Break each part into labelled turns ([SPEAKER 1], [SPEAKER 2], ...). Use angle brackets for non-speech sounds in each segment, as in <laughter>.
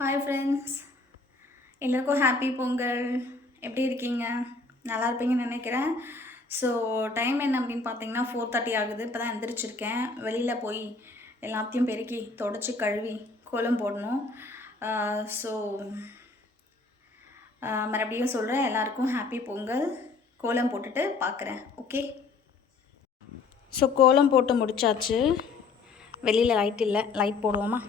[SPEAKER 1] Hi friends எல்லாருக்கும் happy Pongal. எப்படி இருக்கீங்க? நல்லா இருப்பீங்கன்னு நினைக்கிறேன். ஸோ டைம் என்ன அப்படின்னு பார்த்தீங்கன்னா ஃபோர் தேர்ட்டி ஆகுது. இப்போ தான் எந்திரிச்சிருக்கேன். வெளியில் போய் எல்லாத்தையும் பெருக்கி தொடச்சி கழுவி கோலம் போடணும். ஸோ மறுபடியும் சொல்கிறேன் எல்லாருக்கும் ஹாப்பி பொங்கல். கோலம் போட்டுட்டு பார்க்குறேன் ஓகே ஸோ கோலம் போட்டு முடிச்சாச்சு. வெளியில் லைட் இல்லை. லைட் போடுவோமா?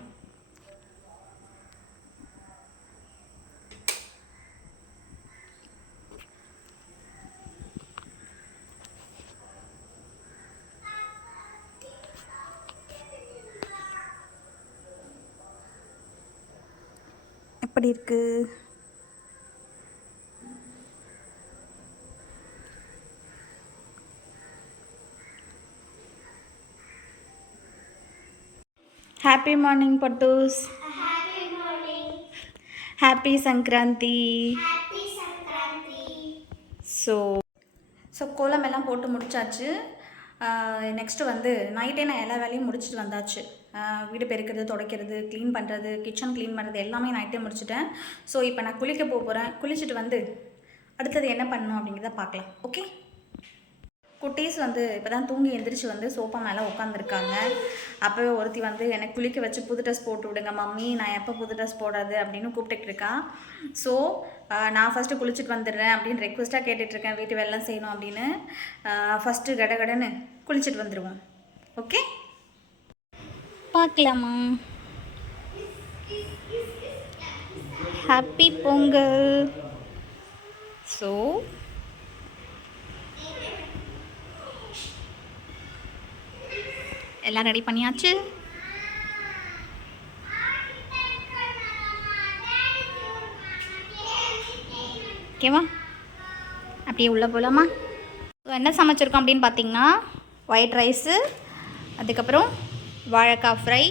[SPEAKER 1] எப்படி இருக்கு ஹாப்பி மார்னிங் பட்டூஸ். ஹாப்பி சங்கராந்தி. ஸோ ஸோ கோலம் எல்லாம் போட்டு முடிச்சாச்சு நெக்ஸ்ட்டு வந்து நைட்டே நான் எல்லா வேலையும் முடிச்சுட்டு வந்தாச்சு. வீடு பெருக்கிறது துடைக்கிறது க்ளீன் பண்ணுறது கிச்சன் க்ளீன் பண்ணுறது எல்லாமே நைட்டே முடிச்சிட்டேன். ஸோ இப்போ நான் குளிக்க போக போகிறேன் குளிச்சுட்டு வந்து அடுத்தது என்ன பண்ணணும் அப்படிங்கிறத பார்க்கலாம். ஓகே குட்டீஸ் வந்து இப்போ தான் தூங்கி எந்திரிச்சு வந்து சோஃபா மேலே உட்காந்துருக்காங்க அப்போவே ஒருத்தி வந்து எனக்கு குளிக்க வச்சு புது ட்ரெஸ் போட்டு விடுங்க மம்மி. நான் எப்போ புது ட்ரெஸ் போடாது அப்படின்னு கூப்பிட்டுட்டு இருக்கா. ஸோ நான் ஃபஸ்ட்டு குளிச்சுட்டு வந்துடுறேன் அப்படின்னு ரெக்வஸ்ட்டாக கேட்டுட்ருக்கேன். வீட்டு வேலைலாம் செய்யணும் அப்படின்னு. ஃபஸ்ட்டு கடகடன்னு குளிச்சுட்டு வந்துடுவோம் ஓகே பார்க்கலாமா ஹாப்பி பொங்கல். ஸோ எல்லாம் ரெடி பண்ணியாச்சு? ஓகேவா அப்படியே உள்ளே போகலாமா ஸோ என்ன சமைச்சிருக்கோம் அப்படின்னு பார்த்தீங்கன்னா ஒயிட் ரைஸு அதுக்கப்புறம் வாழைக்காய் ஃப்ரை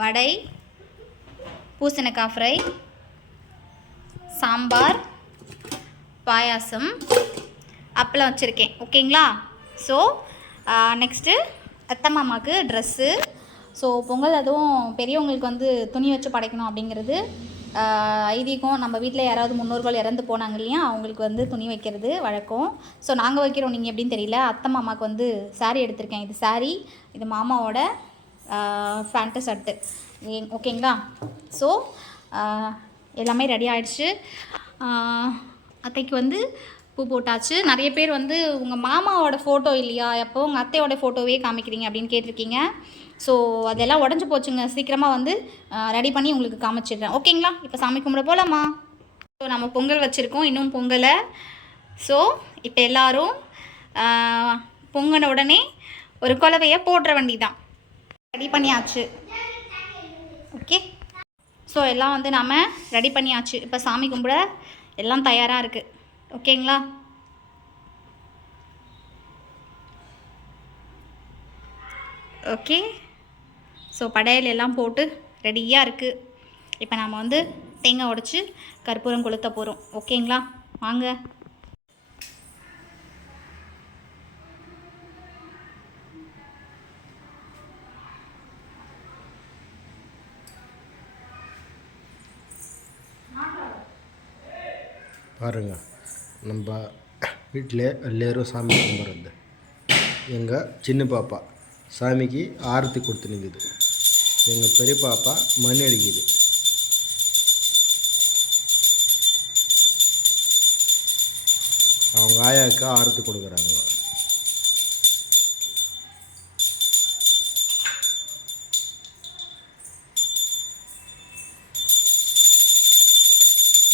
[SPEAKER 1] வடை பூசணிக்காய் ஃப்ரை சாம்பார் பாயாசம் அப்பளம் வச்சுருக்கேன். ஓகேங்களா ஸோ நெக்ஸ்ட்டு அத்தை மாமாவுக்கு ட்ரெஸ்ஸு ஸோ பொங்கல் அதுவும் பெரியவங்களுக்கு வந்து துணி வச்சு படைக்கணும் அப்படிங்கிறது ஐதீகம். நம்ம வீட்டில் யாராவது முன்னோர்கள் இறந்து போனாங்க இல்லையா அவங்களுக்கு வந்து துணி வைக்கிறது வழக்கம். ஸோ நாங்கள் வைக்கிறோம். நீங்கள் எப்படின்னு தெரியல. அத்தை மாமாவுக்கு வந்து சாரீ எடுத்திருக்கேன். இது சாரீ இது மாமாவோட ஃபேண்ட்டு ஷர்ட்டு ஓகேங்களா ஸோ எல்லாமே ரெடி ஆகிடுச்சு அத்தைக்கு வந்து பூ போட்டாச்சு. நிறைய பேர் வந்து உங்கள் மாமாவோட ஃபோட்டோ இல்லையா? எப்போ உங்கள் அத்தையோட ஃபோட்டோவே காமிக்கிறீங்க? அப்படின்னு கேட்டிருக்கீங்க. ஸோ அதெல்லாம் உடஞ்சி போச்சுங்க. சீக்கிரமாக வந்து ரெடி பண்ணி உங்களுக்கு காமிச்சிடுறேன். ஓகேங்களா? இப்போ சாமி கும்பிட போகலாமா ஸோ நம்ம பொங்கல் வச்சுருக்கோம். இன்னும் பொங்கலை. ஸோ இப்போ எல்லோரும் பொங்கன பொங்கின உடனே ஒரு குலவையை போடுற வண்டி தான் ரெடி பண்ணியாச்சு. ஓகே ஸோ எல்லாம் வந்து நாம் ரெடி பண்ணியாச்சு. இப்போ சாமி கும்பிட எல்லாம் தயாராக இருக்குது ஓகேங்களா? ஓகே. ஸோ படையல் எல்லாம் போட்டு ரெடியாக இருக்குது இப்போ நாம் வந்து தேங்காய் உடைச்சி கற்பூரம் கொளுத்த போகிறோம் ஓகேங்களா? வாங்க.
[SPEAKER 2] பாருங்கள் நம்ம வீட்டில் எல்லோரும் சாமி கும்பிட்றது. எங்கள் சின்ன பாப்பா சாமிக்கு ஆரத்தி கொடுத்து நிற்குது எங்கள் பெரிய பாப்பா மணி அடிக்குது. அவங்க ஆயாவுக்கு ஆரத்தி கொடுக்குறாங்க.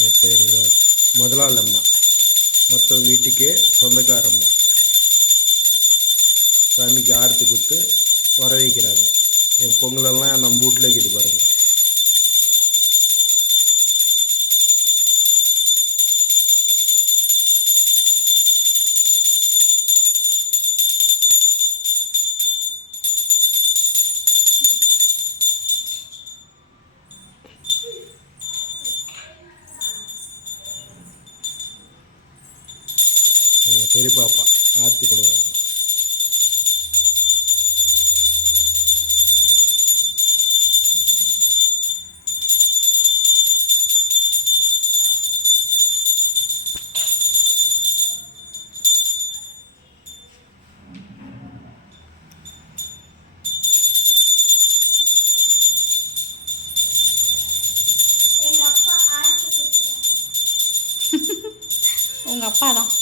[SPEAKER 2] இப்போ எங்கள் முதலாளம்மா மொத்தம் வீட்டுக்கே சொந்தக்காரம்மா. சாமிக்கு ஆர்த்து கொடுத்து வர வைக்கிறாங்க. என் பொங்கலெல்லாம் நம்ம வீட்டில் இருக்குது பெரியப்பாப்பா ஆர்த்தி கொடுக்குறாங்க உங்கள் அப்பா <laughs> தான்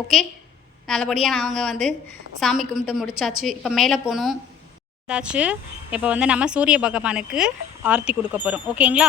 [SPEAKER 1] ஓகே? நல்லபடியாக நாங்கள் வந்து சாமி கும்பிட்டு முடிச்சாச்சு. இப்போ மேலே போகணும் இதாச்சு இப்போ வந்து நம்ம சூரிய பகவானுக்கு ஆர்த்தி கொடுக்க போகிறோம் ஓகேங்களா?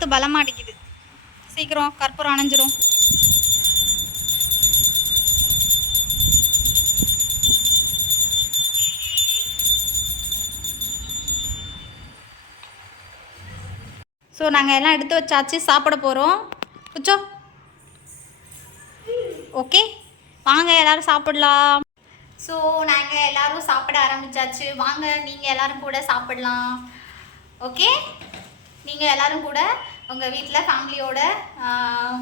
[SPEAKER 1] காற்று பலமாக அடிக்குது சீக்கிரம் கற்பூரம் அணைஞ்சிரும். ஸோ நாங்கள் எல்லாம் எடுத்து வச்சாச்சு சாப்பிட போகிறோம் குச்சோ. ஓகே வாங்க எல்லாரும் சாப்பிடலாம். ஸோ நாங்கள் எல்லாரும் சாப்பிட ஆரம்பிச்சாச்சு. வாங்க நீங்கள் எல்லாரும் கூட சாப்பிடலாம். ஓகே நீங்கள் எல்லாரும் கூட உங்கள் வீட்டில் ஃபேமிலியோட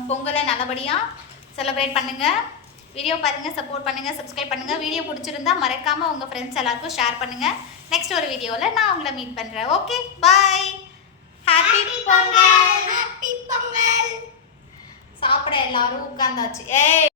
[SPEAKER 1] பொங்கலை நல்லபடியாக செலிப்ரேட் பண்ணுங்கள் வீடியோ பாருங்கள் சப்போர்ட் பண்ணுங்கள் சப்ஸ்கிரைப் பண்ணுங்கள் வீடியோ பிடிச்சிருந்தா மறக்காமல் உங்கள் ஃப்ரெண்ட்ஸ் எல்லாருக்கும் ஷேர் பண்ணுங்கள் நெக்ஸ்ட் ஒரு வீடியோவில் நான் உங்களை மீட் பண்ணுறேன் ஓகே பாய்
[SPEAKER 3] ஹாப்பி பொங்கல்
[SPEAKER 1] சாப்பிட எல்லாரும் உட்காந்தாச்சு ஏய்.